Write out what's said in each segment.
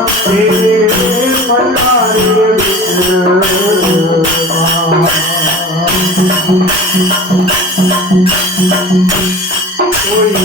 तेरे भंडारे कोई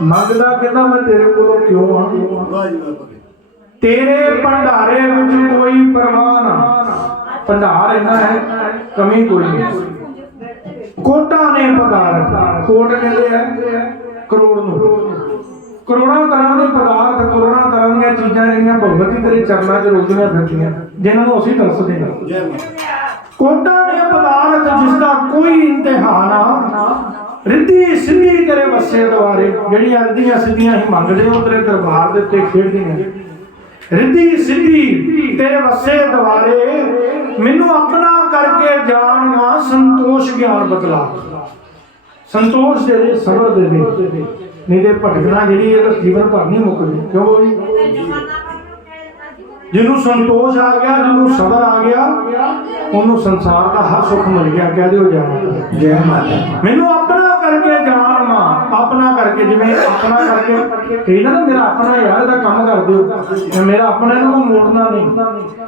मंगदा कहना मैं तेरे को क्यों तेरे भंडारे विच कोई परवाह ना भंडार इन्ना है कमी कोई नहीं कोटा ने पदार्थ कोट कहते हैं करोड़ नूं करोड़ों तरह के पदार्थ करोड़ों तरह दी चीज़ां जिहड़ियां भगवत जी तेरे चरणों च रुलदियां फिरदियां जिन्हां नूं असीं दसदे हां कोटा ने पदार्थ जिसका कोई इंतहा ना रिद्धि सिद्धि तेरे वस्से द्वारे जिहड़ियां रिद्धियां सिद्धियां ही मंगदे हो तेरे दरबार दे उत्ते खेड़दियां रिद्धि सिद्धि तेरे वस्से द्वारे मैनू अपना करके जान मां संतोष ज्ञान बतला संतोष दे दे सबर दे दे नहीं ते भटकना जिहड़ी है जीवन भर नहीं मुकदी क्यों जी जिन्हों संतोष आ गया जिन्हों सबर आ गया उन्होंने संसार का हर सुख मिल गया कह दो जय माता मैनू अपना करके जान मां अपना करके जिवें अपना करके कही ना मेरा अपना यार दा काम कर दियो मेरा अपना इन्हों मोड़ना नहीं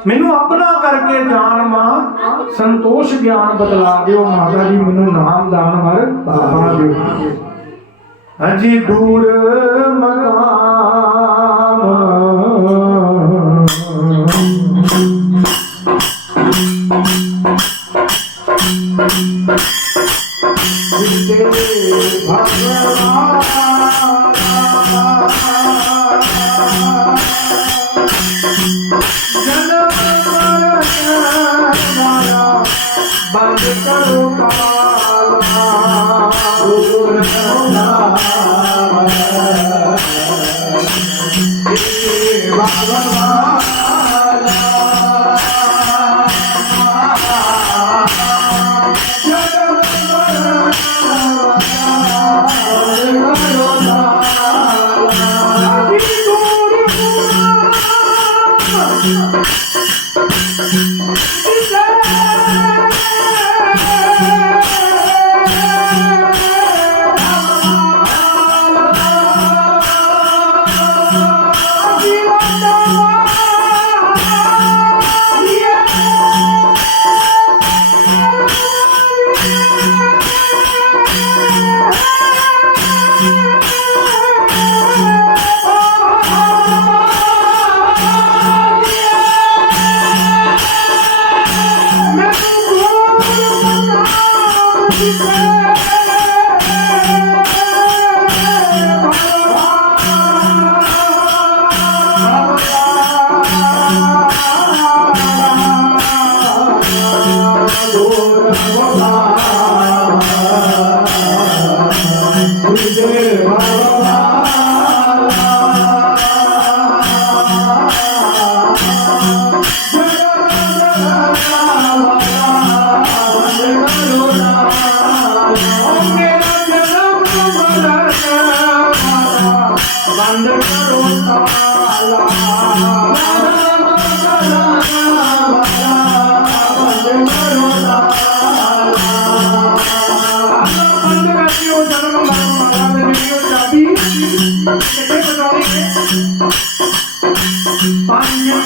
मैनू अपना करके जान मां संतोष ज्ञान बतला दियो माता जी मैनू नाम दान वर पा दियो अजी दूर मकाम बंद करो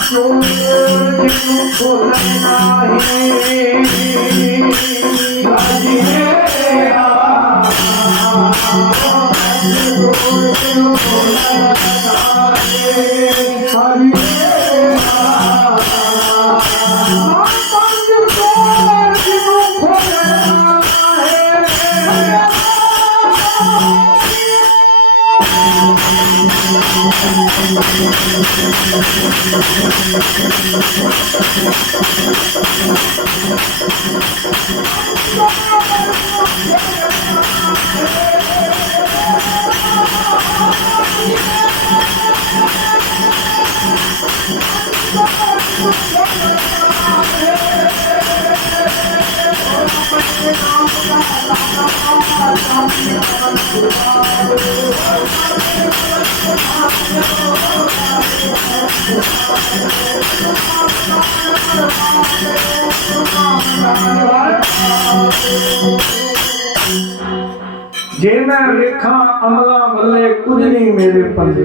चोर जिनु खोले नाही लाजिए चोर जिनु खोले नाही जे मैं वेखा अमला वल्ले कुछ नहीं मेरे पल्ले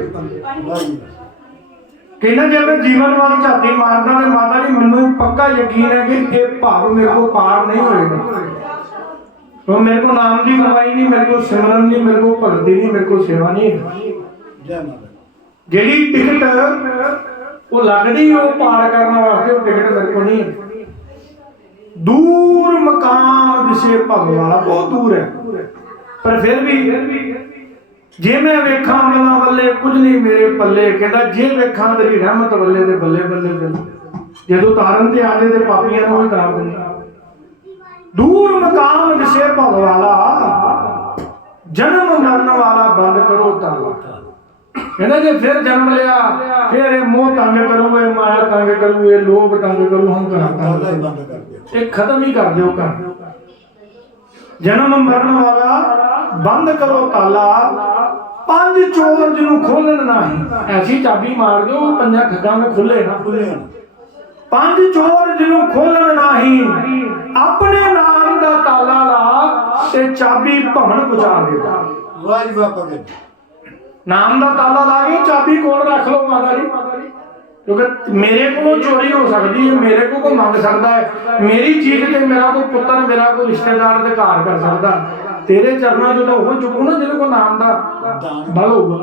कहना जब मैं जीवन वाली झाती मारदा ते माता जी मैनू पक्का यकीन है कि ये भाव मेरे को पार नहीं होएगा। तो मेरे को नाम की कमाई नहीं, मेरे को सिमरन नहीं, मेरे को भगती नहीं, मेरे को सेवा नहीं। जेडी टिकट वो लगदी वो पार करने वास्ते वो टिकट मेरे को नहीं है। दूर मकाम दिसे भगवान बहुत दूर है, पर फिर भी जे मैं वेखा अमला वल्ले कुछ नहीं मेरे पल्ले कहता जे वेखा तेरी रहमत वल्ले दे बल्ले बल्ले बल्ले जदों तारन ते आदे ते पापियां नूं तार देना। दूर मकाम दिसे भगवाला जन्म मरण वाला बंद करो ताला कहना जे फिर जन्म लिया फिर ये मोह तंग करू, ये माया तंग करू, ये लोभ तंग करू, हंकार तंग करू, ये खत्म ही कर दो कर जन्म मरण वाला बंद करो ताला। पांच चोर जिन्हों खोलन नहीं ऐसी चाबी मार दो पंजा ठगा में खुले ना खुले। पांच चोर जिन्हों खोलन नहीं अपने नाम का ताला ला ते चाबी भवन पहुंचा देगा। नाम का ताला ला के चाबी कोल रख लो माता जी, क्योंकि मेरे को चोरी हो सकती है, मेरे को मंग सकता है, मेरी चीज से मेरा कोई पुत्र मेरा कोई रिश्तेदार अधिकार कर सकता। तेरे चरणों जो तो वो चुकू ना जिन्हें को नाम का बल होगा।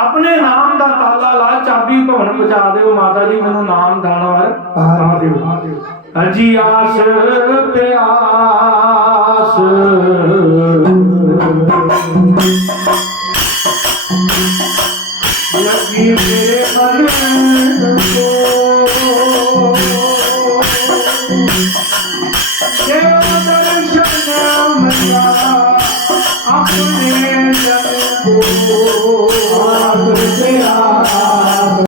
अपने नाम का ताला ला चाबी भवन पहुंचा दो माता जी, मैनू नाम दान वाल पा दो। अजी आस प्यास लगी मेरे मन को तेरा दर्शन मिला अपने जन को।